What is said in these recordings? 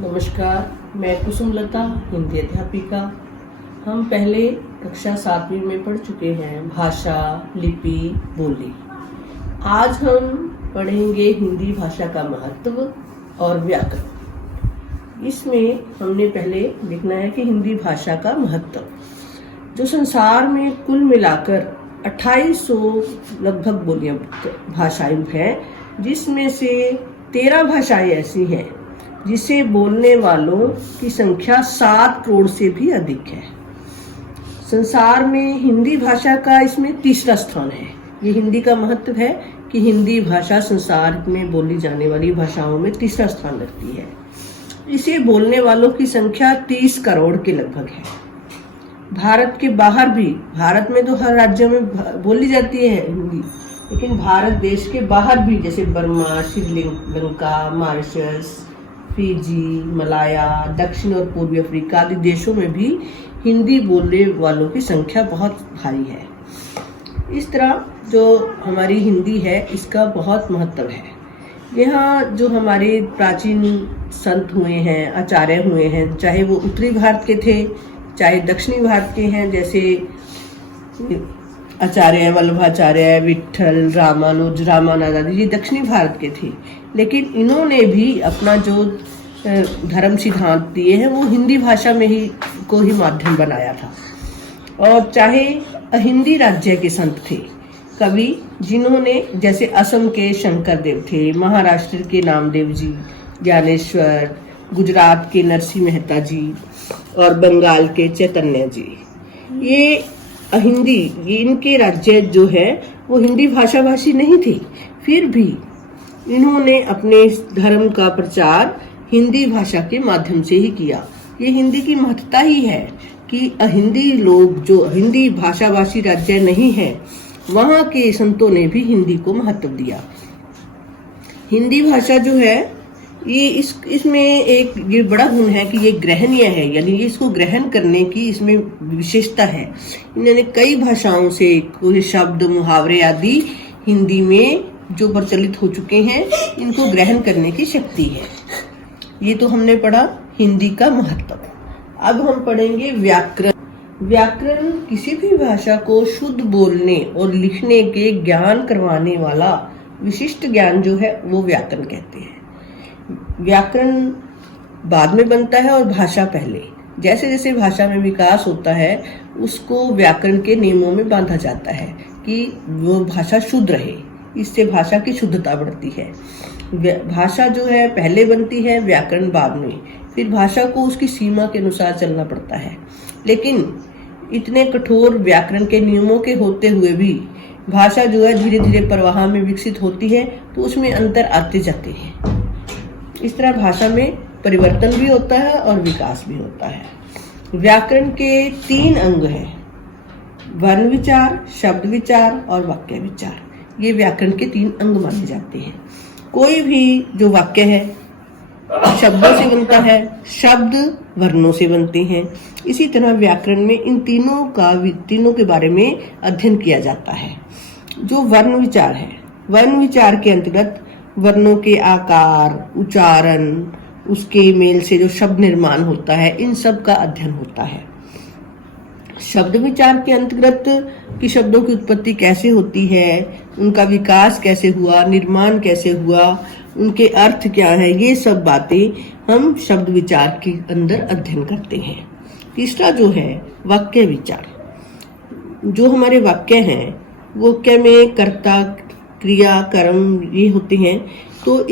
नमस्कार, मैं कुसुमलता, हिंदी अध्यापिका। हम पहले कक्षा 7वीं में पढ़ चुके हैं भाषा, लिपि, बोली। आज हम पढ़ेंगे हिंदी भाषा का महत्व और व्याकरण। इसमें हमने पहले लिखना है कि हिंदी भाषा का महत्व, जो संसार में कुल मिलाकर 2800 लगभग बोलियां भाषाएं हैं, जिसमें से 13 भाषाएं ऐसी हैं जिसे बोलने वालों की संख्या 7 करोड़ से भी अधिक है। संसार में हिंदी भाषा का इसमें तीसरा स्थान है। ये हिंदी का महत्व है कि हिंदी भाषा संसार में बोली जाने वाली भाषाओं में तीसरा स्थान रखती है। इसे बोलने वालों की संख्या 30 करोड़ के लगभग है। भारत के बाहर भी, भारत में तो हर राज्य में बोली जाती है हिंदी, लेकिन भारत देश के बाहर भी, जैसे Burma, Sri Lanka, Mauritius, Fiji, Malaya, दक्षिण और पूर्वी अफ्रीका आदि देशों में भी हिंदी बोलने वालों की संख्या बहुत भारी है। इस तरह जो हमारी हिंदी है, इसका बहुत महत्व है। यहाँ जो हमारे प्राचीन संत हुए हैं, आचार्य हुए हैं, चाहे वो उत्तरी भारत के थे, चाहे दक्षिणी भारत के हैं, जैसे आचार्य वल्लभाचार्य, विट्ठल, रामानंद आदि, ये दक्षिणी भारत के थे। लेकिन इन्होंने भी अपना जो धर्म सिद्धांत दिए हैं वो हिंदी भाषा में ही को ही माध्यम बनाया था। और चाहे हिंदी राज्य के संत थे, कवि, जिन्होंने, जैसे असम के शंकर देव थे, महाराष्ट्र के नामदेव जी, ज्ञानेश्वर, गुजरात के नरसिंह मेहता जी और बंगाल के चैतन्य जी, ये हिंदी, इनके राज्य जो है वो हिंदी भाषा भाषी नहीं थे। फिर भी इन्होंने अपने धर्म का प्रचार हिंदी भाषा के माध्यम से ही किया। ये हिंदी की महत्ता ही है कि हिंदी लोग जो हिंदी भाषा भाषी राज्य नहीं है, वहाँ के संतों ने भी हिंदी को महत्व दिया। हिंदी भाषा जो है ये इसमें एक ये बड़ा गुण है कि ये ग्रहणीय है, यानी ये इसको ग्रहण करने की इसमें विशेषता है। इन्होंने कई भाषाओं से कोई शब्द, मुहावरे आदि हिंदी में जो प्रचलित हो चुके हैं, इनको ग्रहण करने की शक्ति है। ये तो हमने पढ़ा हिंदी का महत्व। अब हम पढ़ेंगे व्याकरण। व्याकरण किसी भी भाषा को शुद्ध बोलने और लिखने के ज्ञान करवाने वाला विशिष्ट ज्ञान जो है वो व्याकरण कहते हैं। व्याकरण बाद में बनता है और भाषा पहले। जैसे जैसे भाषा में विकास होता है, उसको व्याकरण के नियमों में बांधा जाता है कि वो भाषा शुद्ध रहे। इससे भाषा की शुद्धता बढ़ती है। भाषा जो है पहले बनती है, व्याकरण बाद में। फिर भाषा को उसकी सीमा के अनुसार चलना पड़ता है। लेकिन इतने कठोर व्याकरण के नियमों के होते हुए भी भाषा जो है धीरे धीरे प्रवाह में विकसित होती है, तो उसमें अंतर आते जाते हैं। इस तरह भाषा में परिवर्तन भी होता है और विकास भी होता है। व्याकरण के 3 अंग हैं: वर्ण विचार, शब्द विचार और वाक्य विचार। ये व्याकरण के 3 अंग माने जाते हैं। कोई भी जो वाक्य है शब्दों से बनता है, शब्द वर्णों से बनते हैं। इसी तरह व्याकरण में इन तीनों के बारे में अध्ययन किया जाता है। जो वर्ण विचार है, वर्ण विचार के अंतर्गत वर्णों के आकार, उच्चारण, उसके मेल से जो शब्द निर्माण होता है, इन सब का अध्ययन होता है। शब्द विचार के अंतर्गत कि शब्दों की उत्पत्ति कैसे होती है, उनका विकास कैसे हुआ, निर्माण कैसे हुआ, उनके अर्थ क्या है, ये सब बातें हम शब्द विचार के अंदर अध्ययन करते हैं। तीसरा जो है वाक्य विचार। जो हमारे वाक्य हैं, वाक्य में कर्ता, क्रिया, कर्म ये होते हैं। तो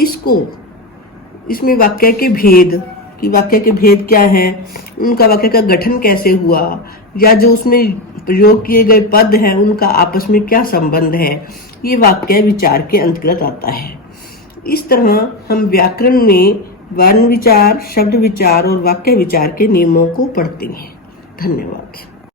इसमें वाक्य के भेद, कि वाक्य के भेद क्या है, उनका वाक्य का गठन कैसे हुआ, या जो उसमें प्रयोग किए गए पद हैं उनका आपस में क्या संबंध है, ये वाक्य विचार के अंतर्गत आता है। इस तरह हम व्याकरण में वर्ण विचार, शब्द विचार और वाक्य विचार के नियमों को पढ़ते हैं। धन्यवाद।